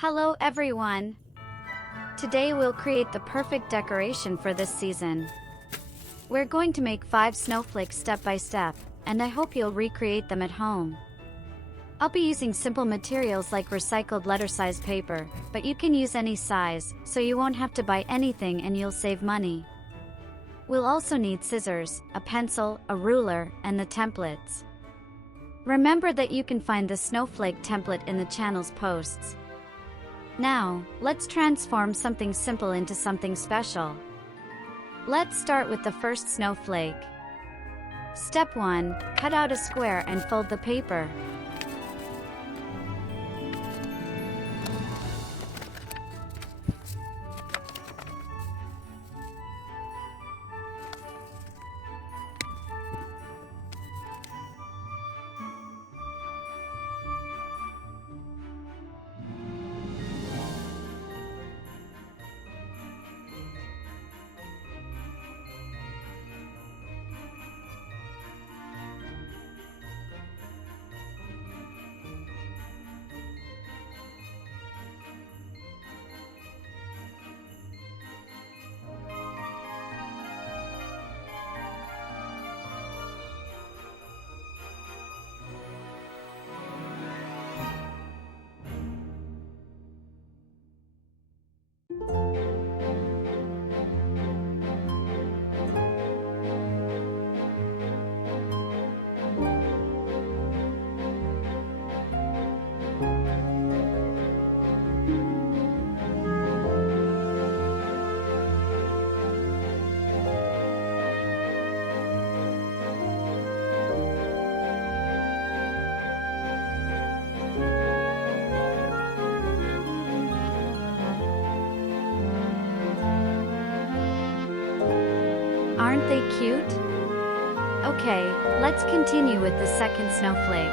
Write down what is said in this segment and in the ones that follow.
Hello everyone! Today we'll create the perfect decoration for this season. We're going to make 5 snowflakes step by step, and I hope you'll recreate them at home. I'll be using simple materials like recycled letter-size paper, but you can use any size, so you won't have to buy anything and you'll save money. We'll also need scissors, a pencil, a ruler, and the templates. Remember that you can find the snowflake template in the channel's posts. Now, let's transform something simple into something special. Let's start with the first snowflake. Step 1. Cut out a square and fold the paper. Aren't they cute? Okay, let's continue with the second snowflake.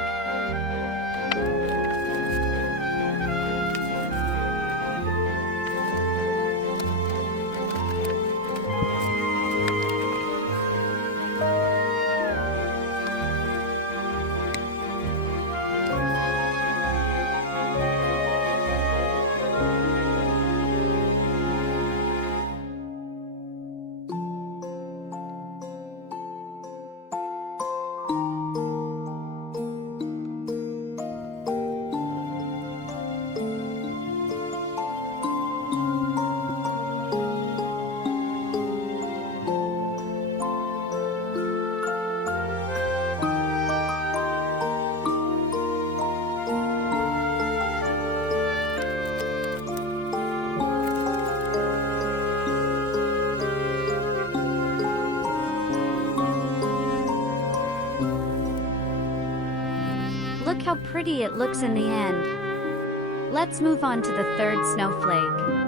Look how pretty it looks in the end. Let's move on to the third snowflake.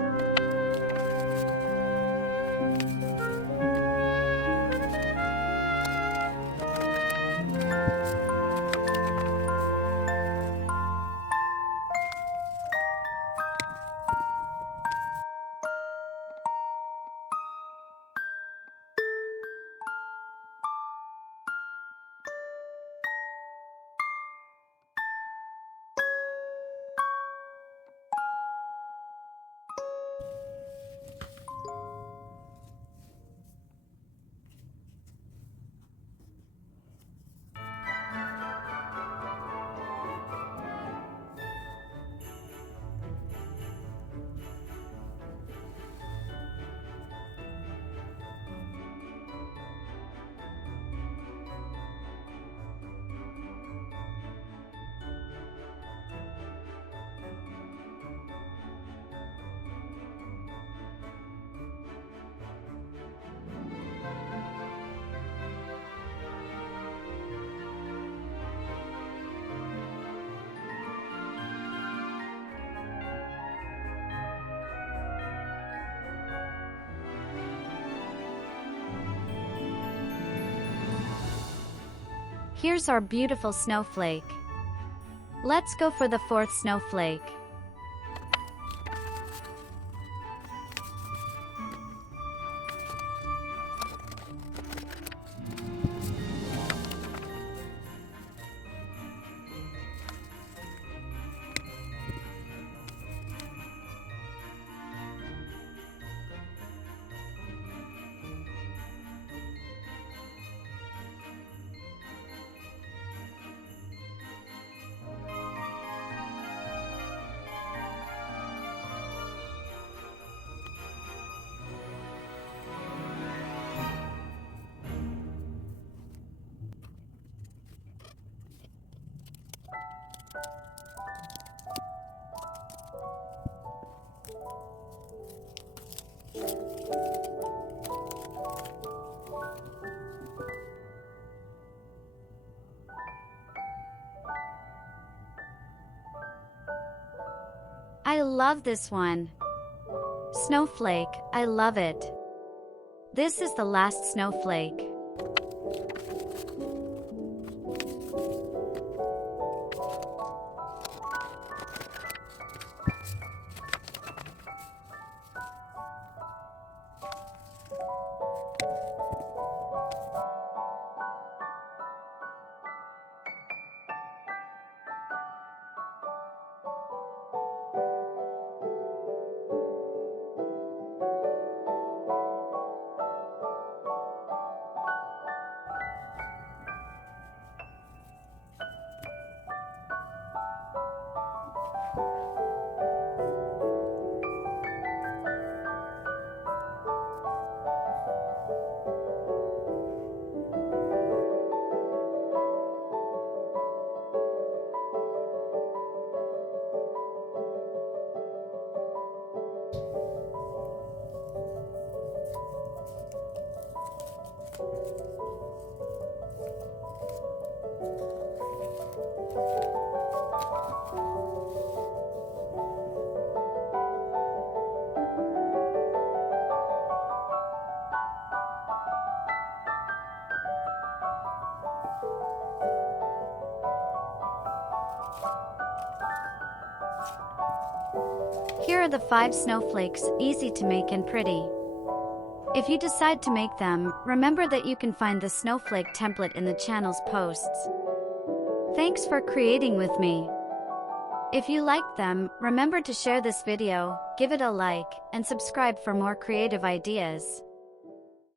Here's our beautiful snowflake. Let's go for the fourth snowflake. I love this one. Snowflake, I love it. This is the last snowflake. Here are the 5 snowflakes, easy to make and pretty. If you decide to make them, remember that you can find the snowflake template in the channel's posts. Thanks for creating with me. If you liked them, remember to share this video, give it a like, and subscribe for more creative ideas.